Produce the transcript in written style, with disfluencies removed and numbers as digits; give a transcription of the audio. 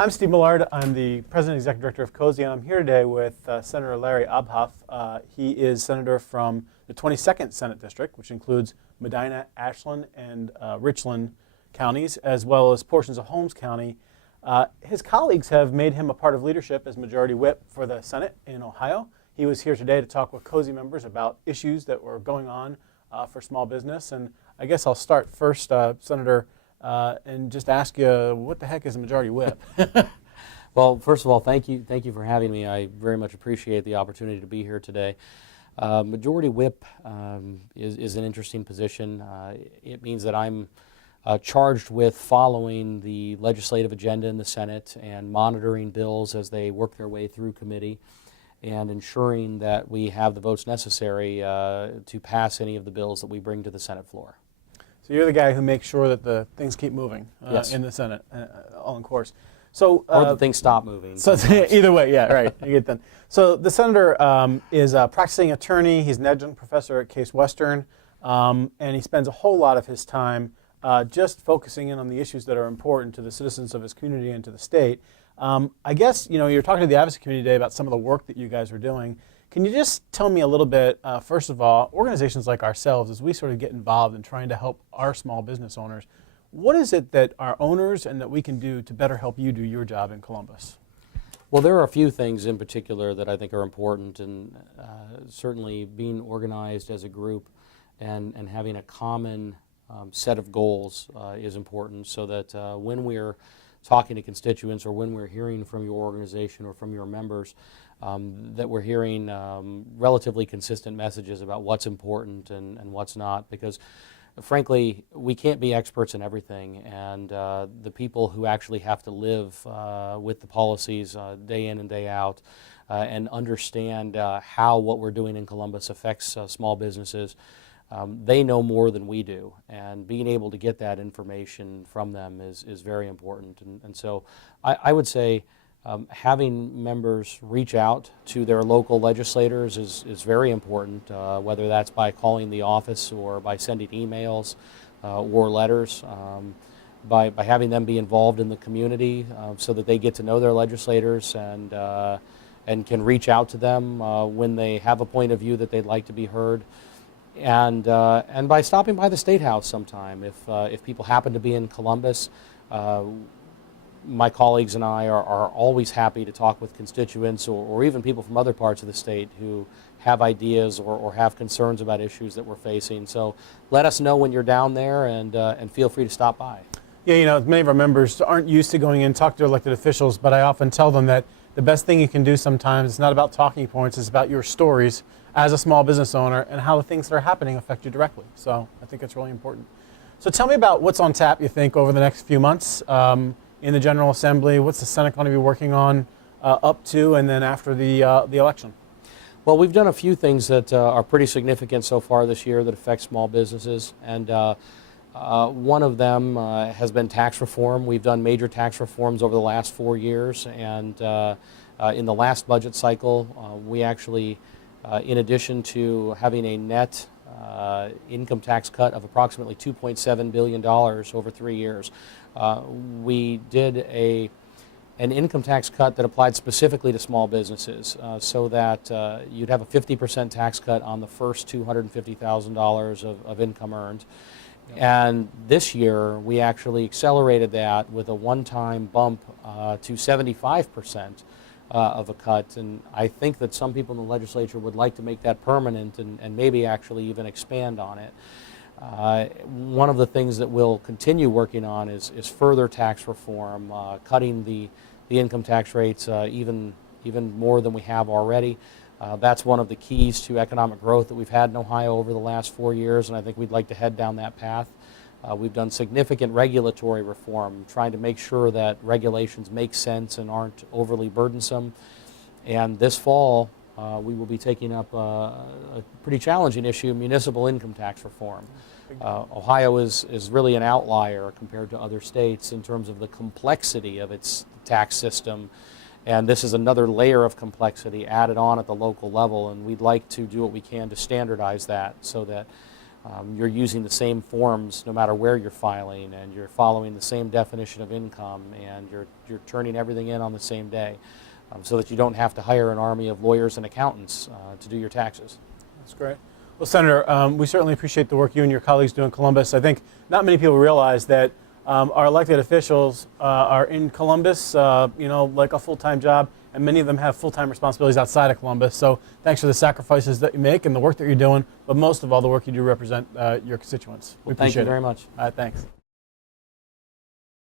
I'm Steve Millard. I'm the President and Executive Director of Cose, and I'm here today with Senator Larry Obhof. He is Senator from the 22nd Senate District, which includes Medina, Ashland, and Richland counties, as well as portions of Holmes County. His colleagues have made him a part of leadership as Majority Whip for the Senate in Ohio. He was here today to talk with Cose members about issues that were going on for small business. And I guess I'll start first, Senator, and just ask you, what the heck is a Majority Whip? Well, first of all, thank you for having me. I very much appreciate the opportunity to be here today. Majority Whip is an interesting position. It means that I'm charged with following the legislative agenda in the Senate and monitoring bills as they work their way through committee and ensuring that we have the votes necessary to pass any of the bills that we bring to the Senate floor. So you're the guy who makes sure that the things keep moving Yes. in the Senate, all in course. So, or the things stop moving. So either way, yeah, right. You get them. So the senator is a practicing attorney. He's an adjunct professor at Case Western, and he spends a whole lot of his time just focusing in on the issues that are important to the citizens of his community and to the state. I guess you're talking to the advocacy community today about some of the work that you guys are doing. Can you just tell me a little bit, first of all, organizations like ourselves, as we sort of get involved in trying to help our small business owners, what is it that our owners and that we can do to better help you do your job in Columbus? Well, there are a few things in particular that I think are important, and certainly being organized as a group and having a common set of goals is important, so that when we're talking to constituents or when we're hearing from your organization or from your members, that we're hearing relatively consistent messages about what's important and what's not, because frankly, we can't be experts in everything, and the people who actually have to live with the policies day in and day out and understand how what we're doing in Columbus affects small businesses, they know more than we do, and being able to get that information from them is very important. And so I would say having members reach out to their local legislators is very important, whether that's by calling the office or by sending emails or letters, by having them be involved in the community so that they get to know their legislators and can reach out to them when they have a point of view that they'd like to be heard. And by stopping by the State House sometime. If people happen to be in Columbus, my colleagues and I are always happy to talk with constituents or even people from other parts of the state who have ideas or have concerns about issues that we're facing. So let us know when you're down there, and feel free to stop by. Yeah, many of our members aren't used to going in and talk to elected officials, but I often tell them that the best thing you can do sometimes is not about talking points, it's about your stories as a small business owner and how the things that are happening affect you directly. So I think it's really important. So tell me about what's on tap, you think, over the next few months in the General Assembly. What's the Senate going to be working on up to and then after the election? Well, we've done a few things that are pretty significant so far this year that affect small businesses, and one of them has been tax reform. We've done major tax reforms over the last 4 years, and in the last budget cycle, we actually, in addition to having a net income tax cut of approximately $2.7 billion over 3 years, we did an income tax cut that applied specifically to small businesses, so that you'd have a 50% tax cut on the first $250,000 of income earned. And this year, we actually accelerated that with a one-time bump to 75% of a cut. And I think that some people in the legislature would like to make that permanent and maybe actually even expand on it. One of the things that we'll continue working on is further tax reform, cutting the income tax rates even more than we have already. That's one of the keys to economic growth that we've had in Ohio over the last 4 years, and I think we'd like to head down that path. We've done significant regulatory reform, trying to make sure that regulations make sense and aren't overly burdensome. And this fall, we will be taking up a pretty challenging issue, municipal income tax reform. Ohio is really an outlier compared to other states in terms of the complexity of its tax system. And this is another layer of complexity added on at the local level, and we'd like to do what we can to standardize that so that You're using the same forms no matter where you're filing, and you're following the same definition of income, and you're turning everything in on the same day, so that you don't have to hire an army of lawyers and accountants to do your taxes. That's great. Well, Senator, we certainly appreciate the work you and your colleagues do in Columbus. I think not many people realize that our elected officials are in Columbus, like a full-time job, and many of them have full-time responsibilities outside of Columbus. So thanks for the sacrifices that you make and the work that you're doing, but most of all, the work you do represent your constituents. We appreciate it. Thank you very much. Thanks.